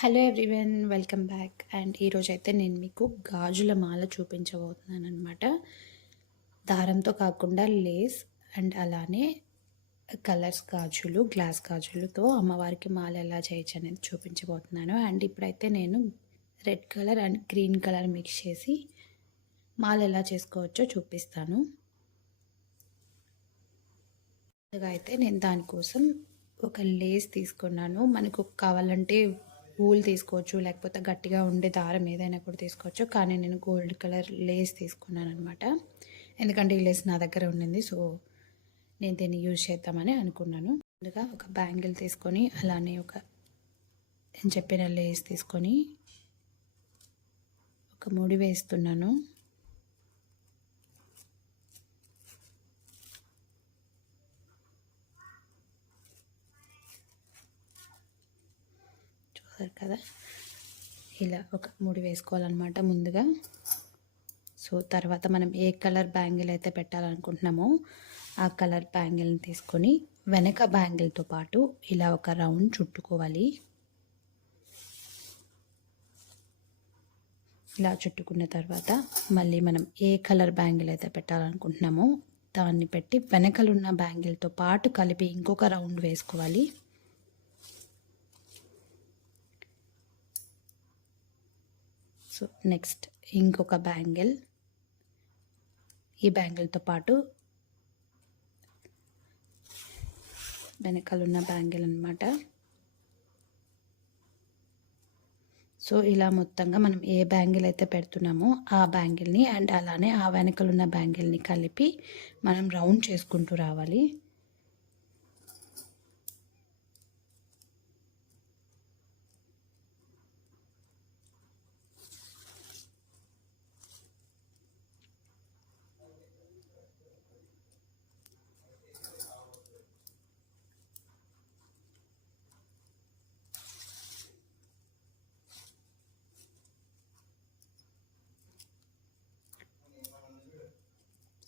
Hello everyone welcome back. And ఈరోజు అయితే నేను మీకు గాజుల మాల చూపించబోతున్నాను అనమాట దారంతో కాకుండా లేస్ అండ్ అలానే కలర్స్ గాజులు గ్లాస్ గాజులతో అమ్మవారికి మాల ఎలా చేయొచ్చు అనేది చూపించబోతున్నాను. అండ్ ఇప్పుడైతే నేను red colour and green colour mix చేసి మాల ఎలా చేసుకోవచ్చో చూపిస్తాను. ముందుగా అయితే నేను దానికోసం ఒక లేస్ తీసుకున్నాను. మనకు కావాలంటే వూల్ తీసుకోవచ్చు లేకపోతే గట్టిగా ఉండే దారం ఏదైనా కూడా తీసుకోవచ్చు. కానీ నేను గోల్డ్ కలర్ లేస్ తీసుకున్నాను అనమాట ఎందుకంటే ఈ లేస్ నా దగ్గర ఉండింది సో నేను దీన్ని యూజ్ చేద్దామని అనుకున్నాను. ముందుగా ఒక బ్యాంగిల్ తీసుకొని అలానే ఒక నేను చెప్పిన లేస్ తీసుకొని ఒక ముడి వేస్తున్నాను. చూసారు కదా. ఇలా ఒక ముడి వేసుకోవాలన్నమాట ముందుగా. సో తర్వాత మనం ఏ కలర్ బ్యాంగిల్ అయితే పెట్టాలనుకుంటున్నామో ఆ కలర్ బ్యాంగిల్ని తీసుకొని వెనక బ్యాంగిల్తో పాటు ఇలా ఒక రౌండ్ చుట్టుకోవాలి. ఇలా చుట్టుకున్న తర్వాత మళ్ళీ మనం ఏ కలర్ బ్యాంగిల్ అయితే పెట్టాలనుకుంటున్నామో దాన్ని పెట్టి వెనకలున్న బ్యాంగిల్తో పాటు కలిపి ఇంకొక రౌండ్ వేసుకోవాలి. సో నెక్స్ట్ ఇంకొక బ్యాంగిల్. ఈ బ్యాంగిల్తో పాటు వెనకాల ఉన్న బ్యాంగిల్ అనమాట సో ఇలా మొత్తంగా మనం ఏ బ్యాంగిల్ అయితే పెడుతున్నామో ఆ బ్యాంగిల్ని అండ్ అలానే ఆ వెనకలు ఉన్న బ్యాంగిల్ని కలిపి మనం రౌండ్ చేసుకుంటూ రావాలి.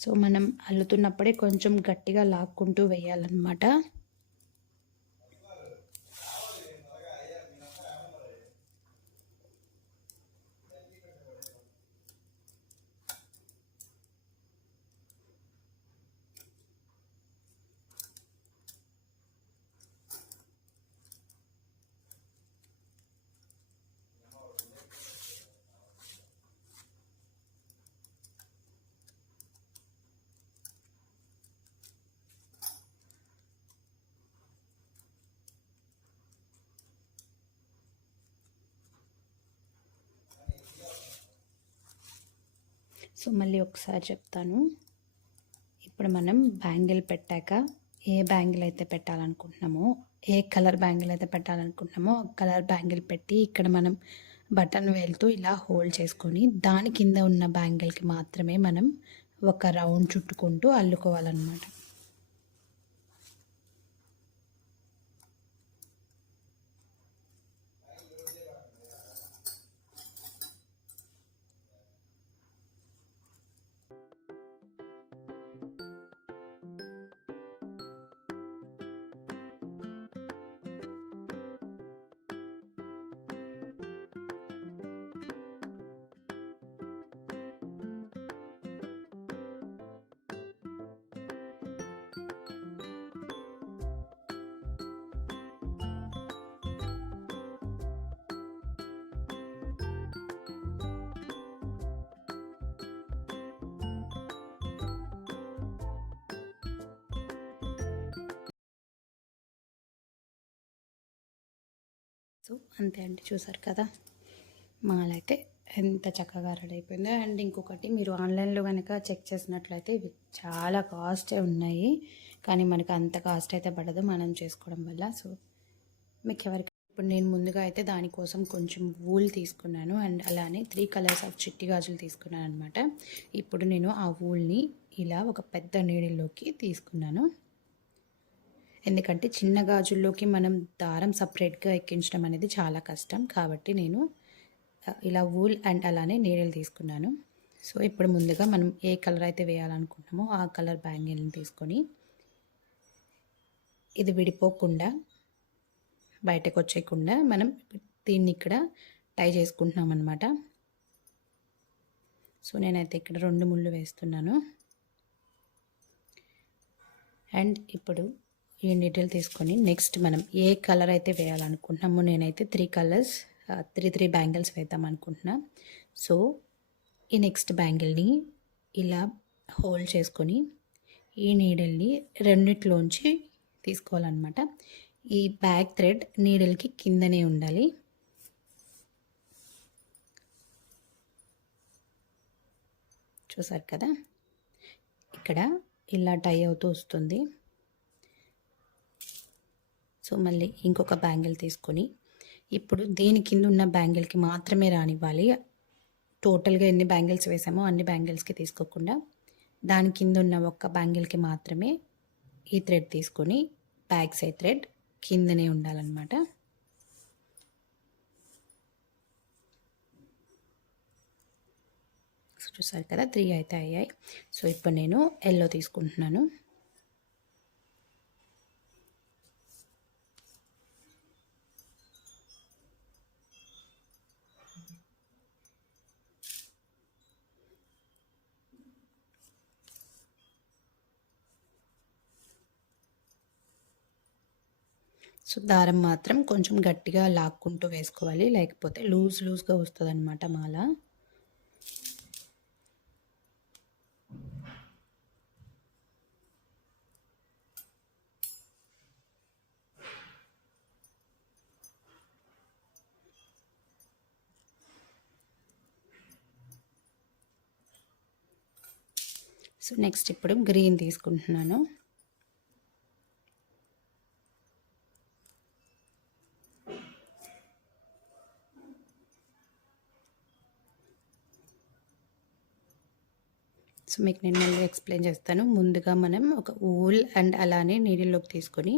సో మనం అల్లుతున్నప్పుడే కొంచెం గట్టిగా లాక్కుంటూ వేయాలన్నమాట. సో మళ్ళీ ఒకసారి చెప్తాను. ఇప్పుడు మనం బ్యాంగిల్ పెట్టాక ఏ బ్యాంగిల్ అయితే పెట్టాలనుకుంటున్నామో ఏ కలర్ బ్యాంగిల్ అయితే పెట్టాలనుకుంటున్నామో కలర్ బ్యాంగిల్ పెట్టి ఇక్కడ మనం బటన్ వేలుతూ ఇలా హోల్డ్ చేసుకొని దాని కింద ఉన్న బ్యాంగిల్కి మాత్రమే మనం ఒక రౌండ్ చుట్టుకుంటూ అల్లుకోవాలన్నమాట. సో అంతే అండి. చూసారు కదా? మాలైతే ఎంత చక్కగా రెడీ అయిపోయిందో అండ్ ఇంకొకటి మీరు ఆన్లైన్లో కనుక చెక్ చేసినట్లయితే ఇవి చాలా కాస్టే ఉన్నాయి. కానీ మనకు అంత కాస్ట్ అయితే పడదు మనం చేసుకోవడం వల్ల. సో మీకు ఎవరికి ఇప్పుడు నేను ముందుగా అయితే దానికోసం కొంచెం వూల్ తీసుకున్నాను. అండ్ అలానే త్రీ కలర్స్ ఆఫ్ చిట్టి గాజులు తీసుకున్నాను అనమాట ఇప్పుడు నేను ఆ వూల్ని ఇలా ఒక పెద్ద నీడిల్లోకి తీసుకున్నాను. ఎందుకంటే చిన్న గాజుల్లోకి మనం దారం సపరేట్గా ఎక్కించడం అనేది చాలా కష్టం. కాబట్టి నేను ఇలా వూల్ అండ్ అలానే నీడలు తీసుకున్నాను. సో ఇప్పుడు ముందుగా మనం ఏ కలర్ అయితే వేయాలనుకుంటున్నామో ఆ కలర్ బ్యాంగిల్ని తీసుకొని ఇది విడిపోకుండా బయటకు వచ్చేయకుండా మనం దీన్ని ఇక్కడ టై చేసుకుంటున్నాం అనమాట సో నేనైతే ఇక్కడ రెండు ముళ్ళు వేస్తున్నాను. అండ్ ఇప్పుడు ఈ నీటిలు తీసుకొని నెక్స్ట్ మనం ఏ కలర్ అయితే వేయాలనుకుంటున్నామో నేనైతే three colours three three bangles వేద్దాం అనుకుంటున్నా. సో ఈ నెక్స్ట్ బ్యాంగిల్ని ఇలా హోల్డ్ చేసుకొని ఈ నీడిల్ని రెండిట్లోంచి తీసుకోవాలన్నమాట. ఈ బ్యాక్ థ్రెడ్ నీడిల్కి కిందనే ఉండాలి. చూసారు కదా? ఇక్కడ ఇలా టై అవుతూ వస్తుంది. సో మళ్ళీ ఇంకొక బ్యాంగిల్ తీసుకొని ఇప్పుడు దీని కింద ఉన్న బ్యాంగిల్కి మాత్రమే రానివ్వాలి. టోటల్గా ఎన్ని బ్యాంగిల్స్ వేసామో అన్ని బ్యాంగిల్స్కి తీసుకోకుండా దాని కింద ఉన్న ఒక్క బ్యాంగిల్కి మాత్రమే ఈ థ్రెడ్ తీసుకొని బ్యాక్ సైడ్ థ్రెడ్ కిందనే ఉండాలన్నమాట. చూసారు కదా త్రీ అయితే అయ్యాయి. సో ఇప్పుడు నేను ఎల్లో తీసుకుంటున్నాను. సో దారం మాత్రం కొంచెం గట్టిగా లాక్కుంటూ వేసుకోవాలి. లేకపోతే లూజ్ లూజ్గా వస్తుంది అనమాట మాల. సో నెక్స్ట్ ఇప్పుడు గ్రీన్ తీసుకుంటున్నాను. సో మీకు నేను మళ్ళీ ఎక్స్ప్లెయిన్ చేస్తాను. ముందుగా మనం ఒక ఊల్ అండ్ అలానే నీడిల్లోకి తీసుకొని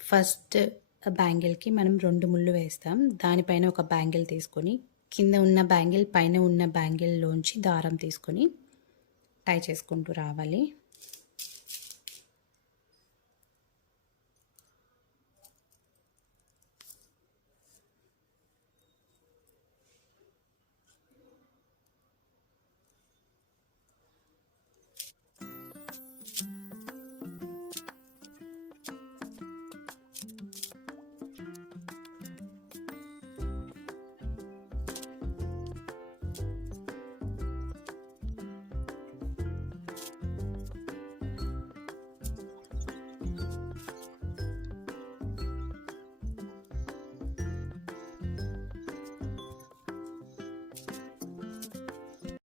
ఫస్ట్ బ్యాంగిల్కి మనం రెండు ముళ్ళు వేస్తాం. దానిపైన ఒక బ్యాంగిల్ తీసుకొని కింద ఉన్న బ్యాంగిల్ పైన ఉన్న బ్యాంగిల్లోంచి దారం తీసుకొని టై చేసుకుంటూ రావాలి.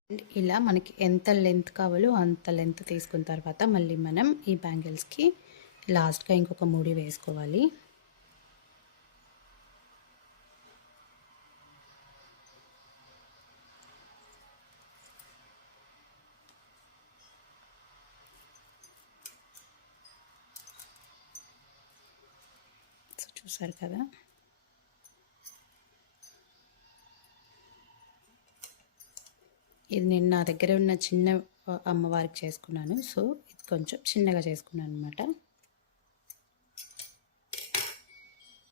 ఇలా మనకి ఎంత లెంత్ కావాలో అంత లెంత్ తీసుకున్న తర్వాత మళ్ళీ మనం ఈ బ్యాంగిల్స్కి లాస్ట్గా ఇంకొక ముడి వేసుకోవాలి. చూసారు కదా? ఇది నేను నా దగ్గర ఉన్న చిన్న అమ్మవారికి చేసుకున్నాను. సో ఇది కొంచెం చిన్నగా చేసుకున్నాను అనమాట